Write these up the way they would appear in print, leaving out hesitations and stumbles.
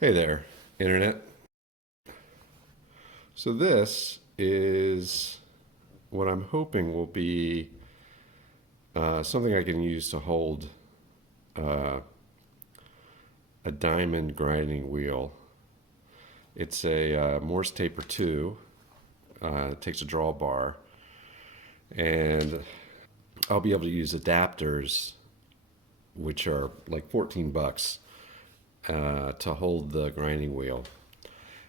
Hey there, Internet. So this is what I'm hoping will be something I can use to hold uh, a diamond grinding wheel. It's a Morse taper 2. It takes a drawbar, and I'll be able to use adapters, which are like 14 bucks, to hold the grinding wheel.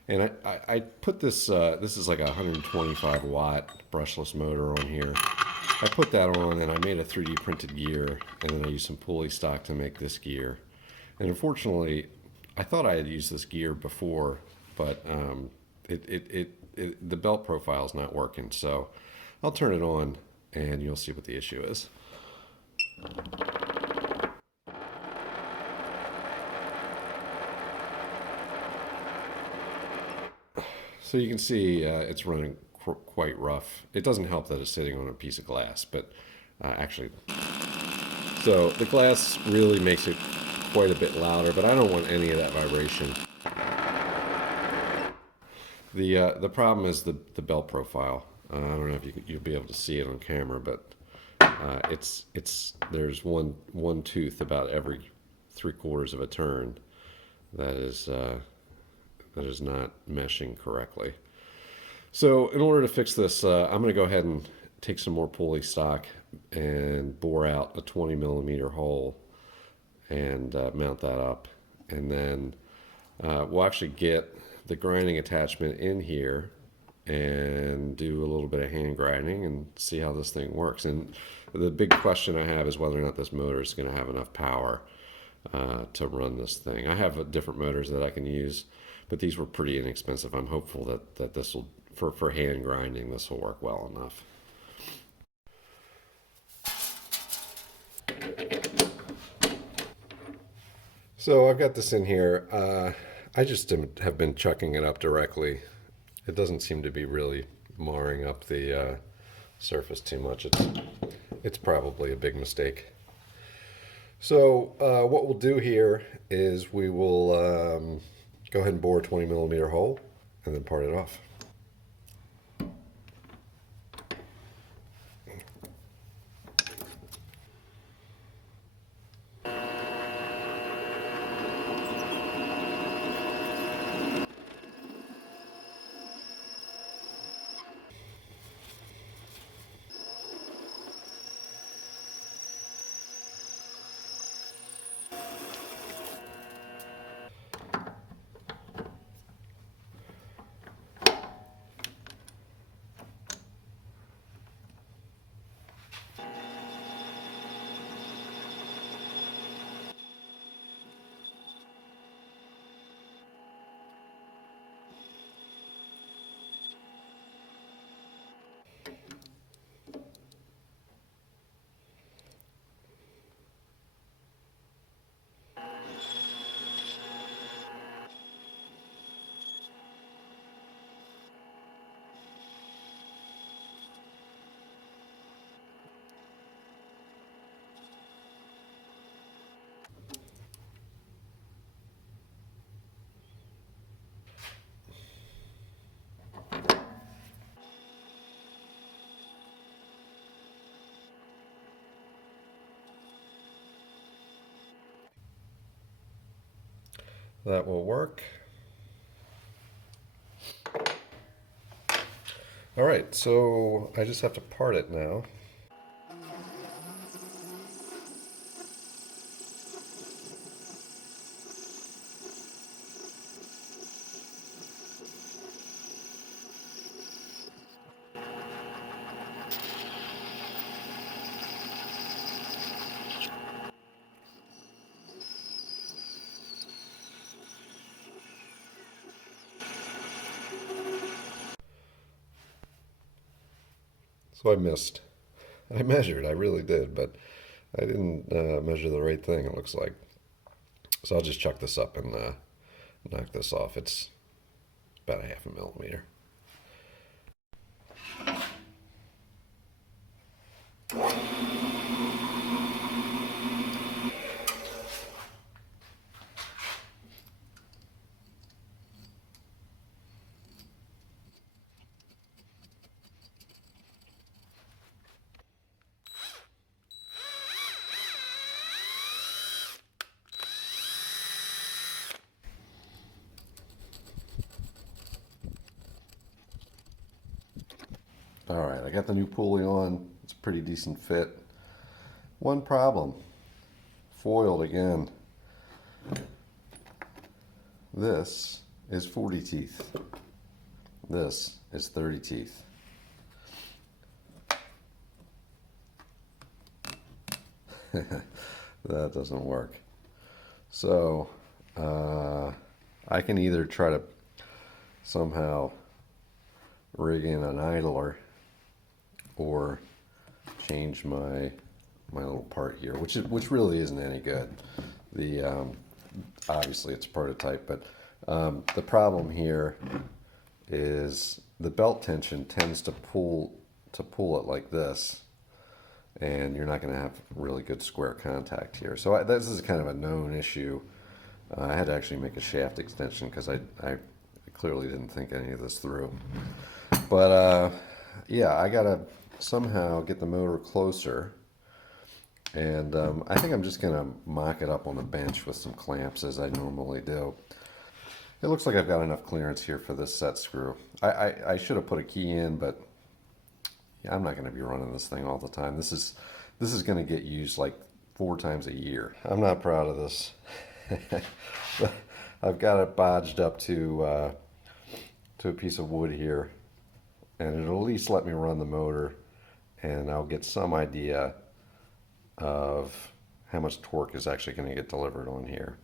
And I put this, this is like a 125 watt brushless motor on here. I put that on and I made a 3D printed gear, and then I used some pulley stock to make this gear. And unfortunately, I thought I had used this gear before, but the belt profile is not working. So I'll turn it on and you'll see what the issue is. So you can see it's running quite rough. It doesn't help that it's sitting on a piece of glass, but actually, so the glass really makes it quite a bit louder, but I don't want any of that vibration. The problem is the belt profile. I don't know if you'll be able to see it on camera, but there's one tooth about every 3/4 of a turn that is not meshing correctly. So in order to fix this, I'm going to go ahead and take some more pulley stock and bore out a 20 millimeter hole and mount that up. And then we'll actually get the grinding attachment in here and do a little bit of hand grinding and see how this thing works. And the big question I have is whether or not this motor is going to have enough power to run this thing. I have different motors that I can use, but these were pretty inexpensive. I'm hopeful that this will, for hand grinding, this will work well enough. So I've got this in here. I just have been chucking it up directly. It doesn't seem to be really marring up the surface too much. It's probably a big mistake. So what we'll do here is we will go ahead and bore a 20 millimeter hole and then part it off. That will work. All right, so I just have to part it now. So I missed. I measured, I really did, but I didn't measure the right thing, it looks like. So I'll just chuck this up and knock this off. It's about a 1/2 millimeter. All right, I got the new pulley on. It's a pretty decent fit. One problem, foiled again. This is 40 teeth. This is 30 teeth. That doesn't work. So I can either try to somehow rig in an idler or change my little part here, which really isn't any good. The obviously it's a prototype, but the problem here is the belt tension tends to pull it like this, and you're not going to have really good square contact here. So this is kind of a known issue. I had to actually make a shaft extension because I clearly didn't think any of this through. But yeah, I got to somehow get the motor closer. And I think I'm just going to mock it up on the bench with some clamps as I normally do. It looks like I've got enough clearance here for this set screw. I should have put a key in, but yeah, I'm not going to be running this thing all the time. This is going to get used like 4 times a year. I'm not proud of this. I've got it bodged up to a piece of wood here, and it'll at least let me run the motor, and I'll get some idea of how much torque is actually going to get delivered on here.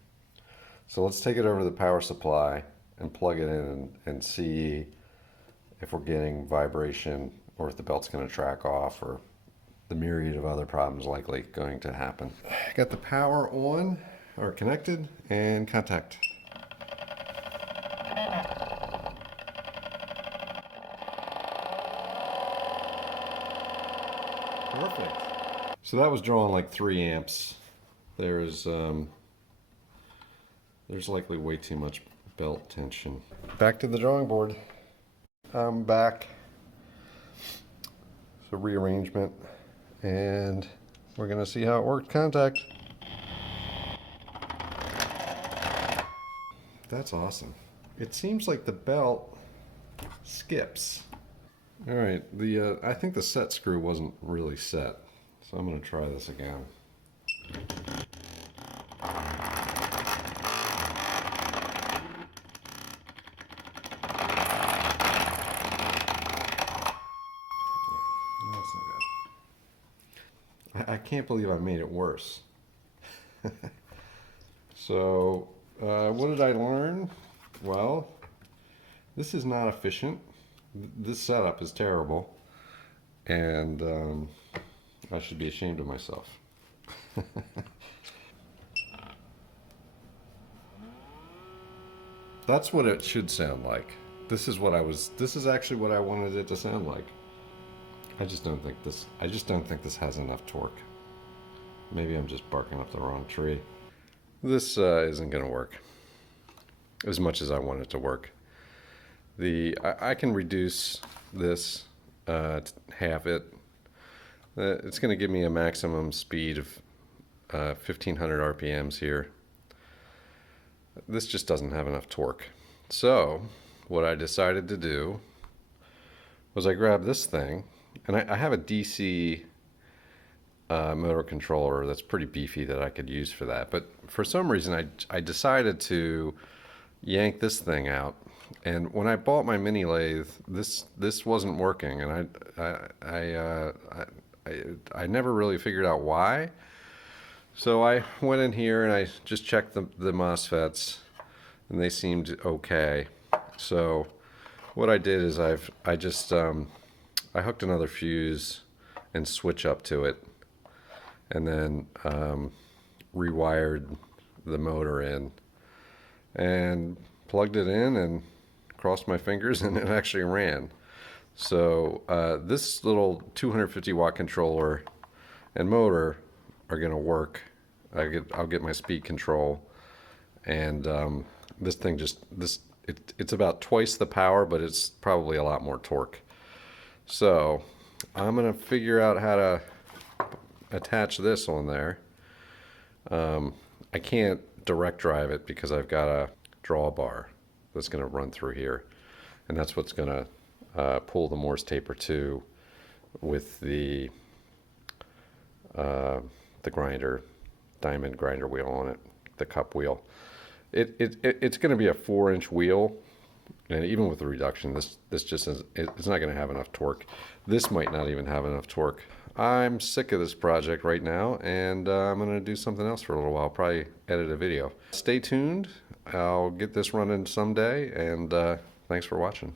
So let's take it over to the power supply and plug it in and see if we're getting vibration or if the belt's going to track off or the myriad of other problems likely going to happen. Got the power on or connected and contact. Perfect. So that was drawing like 3 amps. There's likely way too much belt tension. Back to the drawing board. I'm back. So rearrangement, and we're gonna see how it worked. Contact. That's awesome. It seems like the belt skips. All right, I think the set screw wasn't really set, so I'm gonna try this again. I can't believe I made it worse. So, what did I learn? Well, this is not efficient. This setup is terrible, and I should be ashamed of myself. That's what it should sound like. This is actually what I wanted it to sound like. I just don't think this has enough torque. Maybe I'm just barking up the wrong tree. This isn't going to work as much as I want it to work. I can reduce this to half it. It's going to give me a maximum speed of 1500 RPMs here. This just doesn't have enough torque. So what I decided to do was I grabbed this thing, and I have a DC motor controller that's pretty beefy that I could use for that. But for some reason, I decided to yank this thing out. And when I bought my mini lathe, this wasn't working, and I never really figured out why. So I went in here and I just checked the MOSFETs, and they seemed okay. So what I did is I hooked another fuse and switch up to it, and then rewired the motor in and plugged it in and crossed my fingers, and it actually ran. So this little 250 watt controller and motor are going to work. I'll get my speed control, and this thing it's about twice the power, but it's probably a lot more torque. So I'm going to figure out how to attach this on there. I can't direct drive it because I've got a drawbar that's going to run through here, and that's what's going to pull the Morse taper to with the grinder, diamond grinder wheel on it, the cup wheel. It's going to be a 4-inch wheel, and even with the reduction, this just is, it's not going to have enough torque. This might not even have enough torque. I'm sick of this project right now, and I'm going to do something else for a little while, probably edit a video. Stay tuned. I'll get this running someday, and thanks for watching.